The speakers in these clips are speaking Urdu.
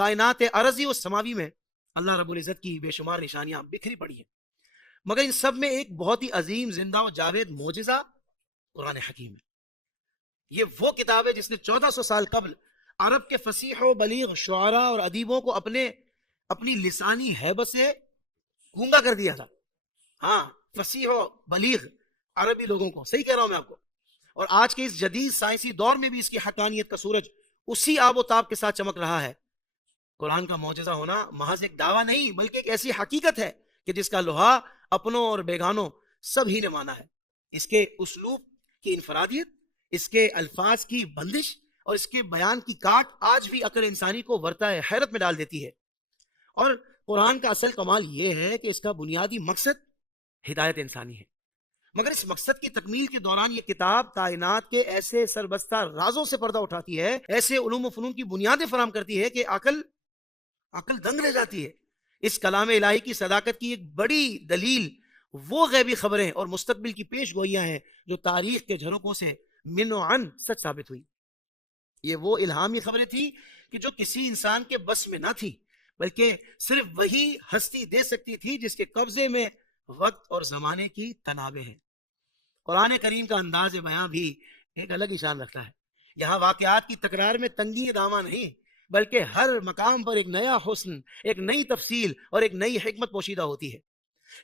کائنات ارضی و سماوی میں اللہ رب العزت کی بے شمار نشانیاں بکھری پڑی ہیں، مگر ان سب میں ایک بہت ہی عظیم زندہ و جاوید معجزہ قرآن حکیم ہے۔ یہ وہ کتاب ہے جس نے 1400 سال قبل عرب کے فصیح و بلیغ شعراء اور ادیبوں کو اپنی لسانی ہیبت سے گونگا کر دیا تھا۔ ہاں، فصیح و بلیغ عربی لوگوں کو، صحیح کہہ رہا ہوں میں آپ کو۔ اور آج کے اس جدید سائنسی دور میں بھی اس کی حقانیت کا سورج اسی آب و تاب کے ساتھ چمک رہا ہے۔ قرآن کا معجزہ ہونا محض ایک دعویٰ نہیں بلکہ ایک ایسی حقیقت ہے کہ جس کا لوہا اپنوں اور بیگانوں سب ہی نے مانا ہے۔ اس کے اسلوب کی انفرادیت، اس کے الفاظ کی بندش اور اس کے بیان کی کاٹ آج بھی عقل انسانی کو ورطہ حیرت میں ڈال دیتی ہے۔ اور قرآن کا اصل کمال یہ ہے کہ اس کا بنیادی مقصد ہدایت انسانی ہے، مگر اس مقصد کی تکمیل کے دوران یہ کتاب کائنات کے ایسے سربستہ رازوں سے پردہ اٹھاتی ہے، ایسے علوم و فنون کی بنیادیں فراہم کرتی ہے کہ عقل دنگ رہ جاتی ہے۔ اس کلام الہی کی صداقت کی ایک بڑی دلیل وہ غیبی خبریں اور مستقبل کی پیش گوئیاں ہیں جو تاریخ کے جھروکوں سے من و عن سچ ثابت ہوئی۔ یہ وہ الہامی خبریں تھیں کہ جو کسی انسان کے بس میں نہ تھی، بلکہ صرف وہی ہستی دے سکتی تھی جس کے قبضے میں وقت اور زمانے کی تنابیں ہیں۔ قرآن کریم کا انداز بیاں بھی ایک الگ ہی شان رکھتا ہے۔ یہاں واقعات کی تکرار میں تنگی دامہ نہیں، بلکہ ہر مقام پر ایک نیا حسن، ایک نئی تفصیل اور ایک نئی حکمت پوشیدہ ہوتی ہے۔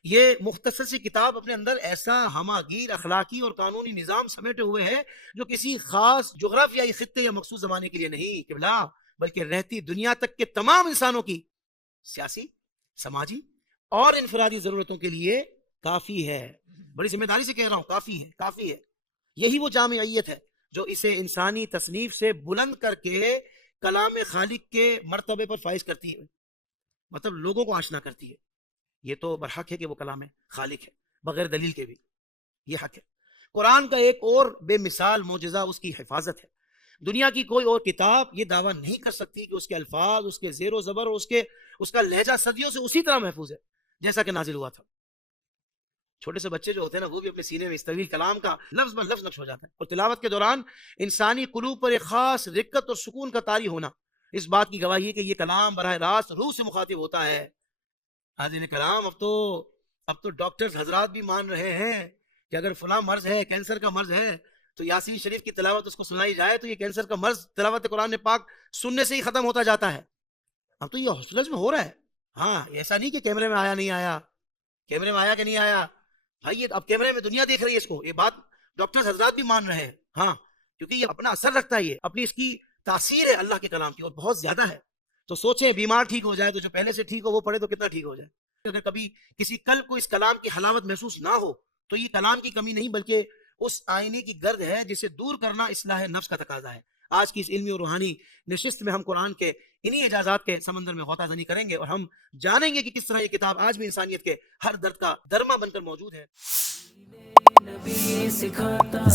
یہ مختصر سی کتاب اپنے اندر ایسا ہماگیر اخلاقی اور قانونی نظام سمیٹے ہوئے ہے جو کسی خاص جغرافیائی خطے یا مخصوص زمانے کے لیے نہیں قبلہ، بلکہ رہتی دنیا تک کے تمام انسانوں کی سیاسی، سماجی اور انفرادی ضرورتوں کے لیے کافی ہے۔ بڑی ذمہ داری سے کہہ رہا ہوں، کافی ہے۔ یہی وہ جامعیت ہے جو اسے انسانی تصنیف سے بلند کر کے کلام خالق کے مرتبے پر فائز کرتی ہے، مطلب لوگوں کو آشنا کرتی ہے۔ یہ تو برحق ہے کہ وہ کلام خالق ہے، بغیر دلیل کے بھی یہ حق ہے۔ قرآن کا ایک اور بے مثال معجزہ اس کی حفاظت ہے۔ دنیا کی کوئی اور کتاب یہ دعویٰ نہیں کر سکتی کہ اس کے الفاظ، اس کے زیر و زبر اور اس کا لہجہ صدیوں سے اسی طرح محفوظ ہے جیسا کہ نازل ہوا تھا۔ چھوٹے سے بچے جو ہوتے ہیں نا، وہ بھی اپنے سینے میں اس طویل کلام کا لفظ بر لفظ نقش ہو جاتا ہے، اور تلاوت کے دوران انسانی قلوب پر ایک خاص رقت اور سکون کا طاری ہونا اس بات کی گواہی ہے کہ یہ کلام براہ راست روح سے مخاطب ہوتا ہے۔ حاضرین کرام، اب تو ڈاکٹرز حضرات بھی مان رہے ہیں کہ اگر فلاں مرض ہے، کینسر کا مرض ہے، تو یاسین شریف کی تلاوت اس کو سنائی جائے تو یہ کینسر کا مرض تلاوت قرآن پاک سننے سے ہی ختم ہوتا جاتا ہے۔ اب تو یہ ہاسپٹلز میں ہو رہا ہے۔ ہاں، ایسا نہیں کہ کیمرے میں آیا نہیں آیا، کیمرے میں آیا کہ نہیں آیا بھائی، یہ اب کیمرے میں دنیا دیکھ رہی ہے اس کو، یہ بات ڈاکٹرز حضرات بھی مان رہے ہیں۔ ہاں، کیونکہ یہ اپنا اثر رکھتا ہے، یہ اپنی اس کی تاثیر ہے اللہ کے کلام کی، اور بہت زیادہ ہے۔ تو سوچیں، بیمار ٹھیک ہو جائے تو جو پہلے سے ٹھیک ہو وہ پڑھے تو کتنا ٹھیک ہو جائے۔ اگر کبھی کسی قلب کو اس کلام کی حلاوت محسوس نہ ہو تو یہ کلام کی کمی نہیں بلکہ اس آئینے کی گرد ہے جسے دور کرنا اصلاح نفس کا تقاضا ہے۔ آج کی اس علمی اور روحانی نشست میں ہم قرآن کے انہی اعجازات کے سمندر میں غوطہ زنی کریں گے، اور ہم جانیں گے کہ کس طرح یہ کتاب آج بھی انسانیت کے ہر درد کا درما بن کر موجود ہے۔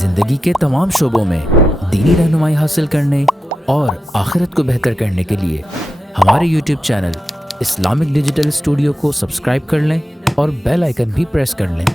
زندگی کے تمام شعبوں میں دینی رہنمائی حاصل کرنے اور آخرت کو بہتر کرنے کے لیے ہمارے YouTube channel Islamic digital studio کو سبسکرائب کر لیں اور بیل آئیکن بھی پریس کر لیں۔